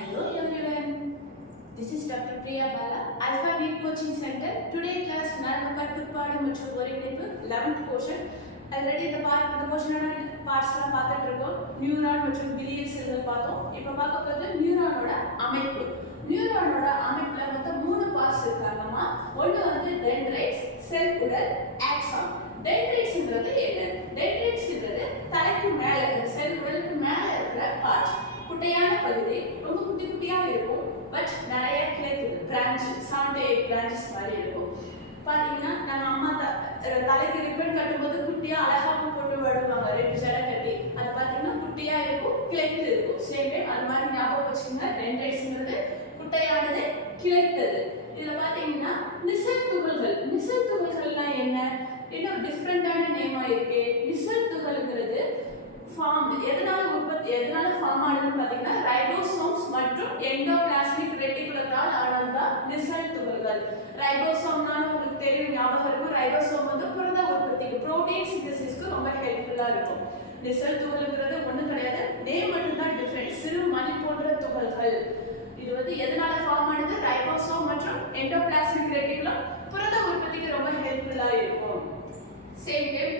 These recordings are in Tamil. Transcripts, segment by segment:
Hello everyone. This is Dr. Priya Bala, Alpha Beat Coaching Center. Today class நரம்பு கட்டுப்பாடு மற்றும் ஒருங்கிணைப்பு 11th portion. ஆல்ரெடி இந்த பார்ட் இந்த போர்ஷனோட பார்ட்ஸ்லாம் பார்த்துட்டு இருக்கோம் நியூரான் மற்றும் பிலியல் செல்கள் பார்த்தோம் இப்போ பார்க்க போகிறது நியூரானோட அமைப்பு நியூரானோட அமைப்பு மொத்தம் மூணு பார்ட்ஸ் இருக்காங்கம்மா ஒன்று வந்து டென்ட்ரைட்ஸ் செல் உடல் ஆக்சான் டென்ட்ரைட்ஸ்ங்கிறது என்ன டென்ட்ரைட்ஸ்ங்கிறது தலைக்கு மேலே செல் உடலுக்கு மேலே இருக்கிற பார்ட் குட்டையான பகுதி ரொம்ப குட்டி குட்டியா இருக்கும் பட் நிறைய கிளைக்குது பிரான்ச் செவன் மாதிரி இருக்கும். பாத்தீங்கன்னா நம்ம அம்மா தலைக்கு ரிப்பன் கட்டும்போது குட்டியா அழகா போட்டு வருவாங்க ரெண்டு ஜடை கட்டி. அது பாத்தீங்கன்னா குட்டியா இருக்கும் கிளைத்து இருக்கும். சேம் டைம் அது மாதிரி ஞாபகம் வச்சுக்கோங்க. ஐஸ்ங்கிறது குட்டையானது கிளைத்தது. இதுல பாத்தீங்கன்னா நிசல் துகள்கள் நிசல் துகள்கள்லாம் என்ன இன்னும் டிஃப்ரெண்டான நேமா இருக்கு? நிசல் துகள்ங்கிறது ஃபார்ம் எதனால உற்பத்தி எதனால ஃபார்ம் ஆனதுன்னு பார்த்தீங்கன்னா ரைபோசோம்ஸ் மற்றும் எண்டோபிளாஸ்மிக் ரெட்டிகுலத்தால் ஆனதுதான் நிசல் துகள்கள் ரைபோசோம்னால உங்களுக்கு தெரியும் ஞாபகம் இருக்கும். ரைபோசோம் வந்து புரத உற்பத்திக்கு புரோட்டீன் சிந்தசிஸ்க்கு ரொம்ப ஹெல்ப்ஃபுல்லாக இருக்கும். நிசல் துகள்ங்கிறது ஒன்றும் கிடையாது. நேம் மட்டும்தான் டிஃப்ரெண்ட் சிறு மணி போன்ற துகள்கள். இது வந்து எதனால ஃபார்ம் ஆனது? ரைபோசோம் மற்றும் எண்டோபிளாஸ்மிக் ரெட்டிகுலம் புரத உற்பத்திக்கு ரொம்ப ஹெல்ப்ஃபுல்லாக இருக்கும். சேம் டைம்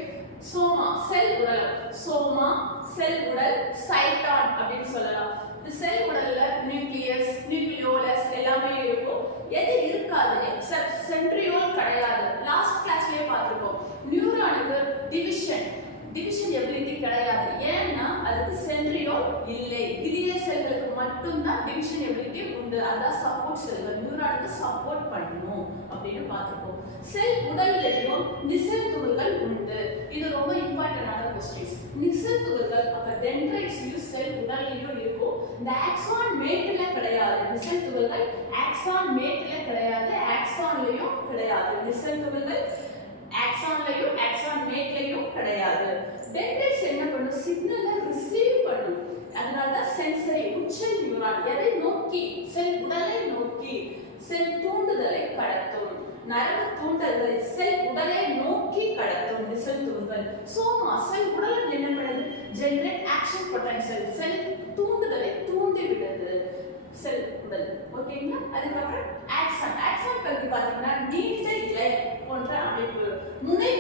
சோமா செல் உடல். சோமா செல் உடல் சைட்டான் அப்படின்னு சொல்லலாம். இந்த செல் உடல்ல நியூக்ளியஸ் நியூக்ளியோலஸ் எல்லாமே இருக்கும் எது இருக்காது எக்ஸப்ட் சென்ட்ரியோல் கிடையாது. லாஸ்ட் கிளாஸ்லயே பார்த்துருக்கோம். நியூரானுக்கு டிவிஷன் டிவிஷன் எபிலிட்டி கிடையாது. ஏன்னா அதுக்கு சென்ட்ரியோல் இல்லை. கிரிய செல்களுக்கு மட்டும்தான் டிவிஷன் எபிலிட்டி உண்டு. அதான் சப்போர்ட் செல்கள் நியூரானுக்கு சப்போர்ட் பண்ணணும் அப்படின்னு பார்த்துப்போம். செல் உடல்லையும் நிசல் துகள்கள் உண்டு. இது ரொம்ப இம்பார்ட்டன்டான கொஸ்டின்ஸ் நிசல் துகள்கள் அப்போ டென்ட்ரைட்ஸ்லையும் செல் உடல்லையும் இருக்கும். இந்த ஆக்சான் மேட்டில் கிடையாது. நிசல் துகள்கள் ஆக்சான் மேட்டில் கிடையாது. ஆக்சான்லயும் கிடையாது. நிசல் துகள்கள் கிடையாது. டென்ட்ரைட்ஸ் என்ன பண்ணும்? சிக்னலை ரிசீவ் பண்ணும். அதனால தான் சென்சரி உச்சல் நியூரான் எதை நோக்கி? செல் உடலை நோக்கி. செல் தூண்டுதலை கடத்தும். நரம்பு தூண்டுதலை செல் உடலை நோக்கி கடத்தும். நிசல் தூண்டல் சோமா செல் உடலில் என்ன பண்ணுது? ஜென்ரேட் ஆக்ஷன் பொட்டன்ஷியல் செல் தூண்டுதலை தூண்டி விடுது. செல் உடல். ஓகேங்களா அதுக்கப்புறம் ஆக்சன் ஆக்சன் பகுதி பார்த்தீங்கன்னா நீண்ட இலை போன்ற அமைப்பு. முனை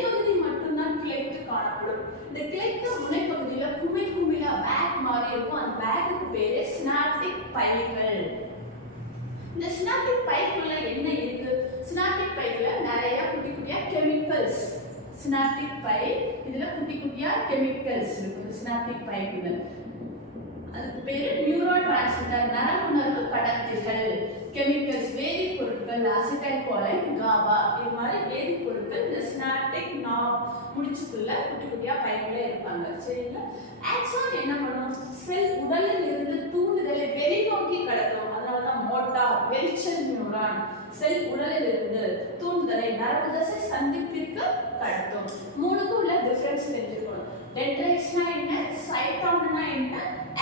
இந்த கிளைத்த முனைப்பகுதியில் குமி குமிழா பேக் மாதிரி இருக்கும். அந்த பேக்குக்கு பேரு ஸ்னாப்டிக் பைகள். இந்த ஸ்னாப்டிக் பைக்குள்ள என்ன இருக்கு? ஸ்னாப்டிக் பைக்குல நிறைய குட்டி குட்டியா கெமிக்கல்ஸ் ஸ்னாப்டிக் பை இதுல குட்டி குட்டியா கெமிக்கல்ஸ் இருக்கு. ஸ்னாப்டிக் பைக்குள்ள அதுக்கு பேரு நியூரோ டிரான்ஸ்மிட்டர் நரம்புணர்வு கடத்திகள். கெமிக்கல்ஸ் வேதிப்பொருட்கள் அசிட்டைல் கோலை காபா இது மாதிரி வேதிப்பொருட்கள் இந்த குட்டி குட்டியா இருப்பாங்க. சரிங்களா ஆக்சான் என்ன பண்ணும் செல் உடலில் இருந்து தூண்டுதலை வெளிநோக்கி கடத்தும் அதனால தான் மோட்டா வெளிச்சல் நியூரான். செல் உடலில் இருந்து தூண்டுதலை நரம்பு தசை சந்திப்பிற்கு கடத்தும். மூணுக்கும் உள்ள டிஃபரன்ஸ் தெரிஞ்சுக்கணும். டென்ட்ரைட்ஸ்னா என்ன? சைட்டான்னா என்ன?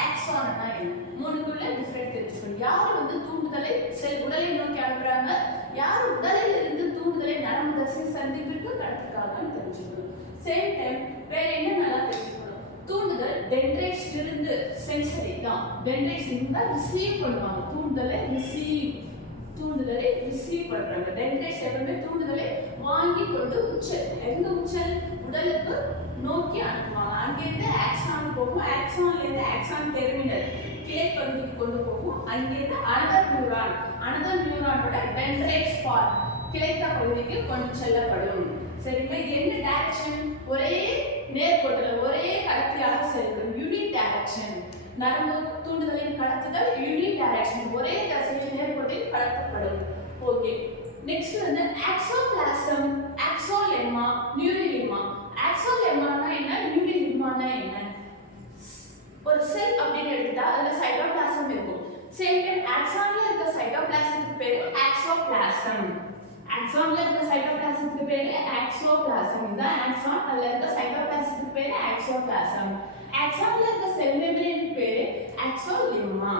ஆக்சான்னா என்ன? மூணுக்குள்ள டிஃபரன்ஸ் தெரிஞ்சுக்கணும். யார் வந்து தூண்டுதலை செல் உடலை நோக்கி அனுப்புறாங்க? யார் உடலில் இருந்து தூண்டுதலை நரம்பு தசை சந்திப்பிற்கு கடத்துறாங்கன்னு தெரிஞ்சுக்கணும். சேம் டைம் வேற என்ன நல்லா தெரிஞ்சுக்கணும் தூண்டுதல் டென்ட்ரைட்ஸ் இருந்து சென்சரி தான். டென்ட்ரைட்ஸ் இருந்தா ரிசீவ் பண்ணுவாங்க. தூண்டுதலை ரிசீவ் தூண்டுதலை ரிசீவ் பண்றாங்க. டென்ட்ரைட்ஸ் எப்பவுமே தூண்டுதலை வாங்கி கொண்டு உச்சல் எங்க உச்சல்? உடலுக்கு நோக்கி அனுப்புவாங்க. அங்கிருந்து ஆக்சான் போகும். ஆக்சான்லேருந்து ஆக்சான் டெர்மினல் கிளை பகுதிக்கு கொண்டு போகும். அங்கிருந்து அனதர் நியூரான் அனதர் நியூரானோட டென்ட்ரைட்ஸ் பார்ட் கிளைத்த பகுதிக்கு கொண்டு செல்லப்படும். சரிங்களா? என்ன டைரக்ஷன் ஒரே நேர்கோட்டில் ஒரே கடத்தியாக டைரக்ஷன் நரம்பு தூண்டுதலின் கடத்துதல் யூனிட் டைரக்ஷன் ஒரே திசையில் நேர்கோட்டில் கடத்தப்படும். ஓகே நெக்ஸ்ட் வந்து ஆக்சோபிளாசம் ஆக்சோலெம்மா நியூரிலிம்மா ஆக்சோலெம்மானா என்ன? நியூரிலிம்மானா என்ன? ஒரு செல் அப்படின்னு எடுத்துட்டா அதுல சைட்டோபிளாசம் இருக்கும். சேம் டைம் ஆக்சான்ல இருக்க சைட்டோபிளாசத்துக்கு பேரு ஆக்சோபிளாசம் ஆக்சான்ல இருக்க சைட்டோபிளாசத்துக்கு பேரு ஆக்சோபிளாசம் இதான் ஆக்சான் அதுல இருக்க சைட்டோபிளாசத்துக்கு பேரு ஆக்சோபிளாசம் ஆக்சான்ல இருக்க செல் மெம்பரேன் பேரு ஆக்சோலிம்மா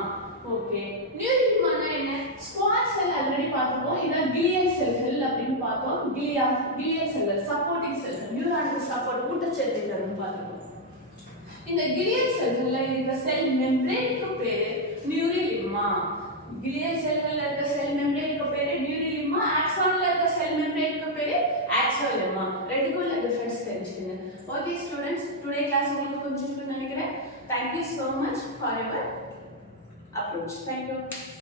ஓகே நியூரிமானா என்ன? ஸ்குவாட் செல் ஆல்ரெடி பார்த்துருக்கோம் இதான் கிளியல் செல்கள் அப்படின்னு பார்த்தோம். கிளியா கிளியல் செல்கள் சப்போர்ட்டிங் செல் நியூரானுக்கு சப்போர்ட் ஊட்டச்சத்து தரும் பார்த்துருக்கோம் இந்த கிளியல் செல்கள்ல இருக்க செல் மெம்பரேனுக்கு பேரு நியூரிலிம்மா கிலியல் செல்கள்ல இருக்க செல் மெம்பரேனுக்கு பேரு நியூரிலிமா ஆக்சான்ல இருக்க செல் மெம்பரேனுக்கு பேரு ஆக்சோலெம்மா ரெண்டுக்கும் உள்ள டிஃபரன்ஸ் தெரிஞ்சுக்கங்க. ஓகே ஸ்டூடெண்ட்ஸ் டுடே கிளாஸ் உங்களுக்கு புரிஞ்சிருக்குன்னு நினைக்கிறேன். Thank you so much for your approach thank you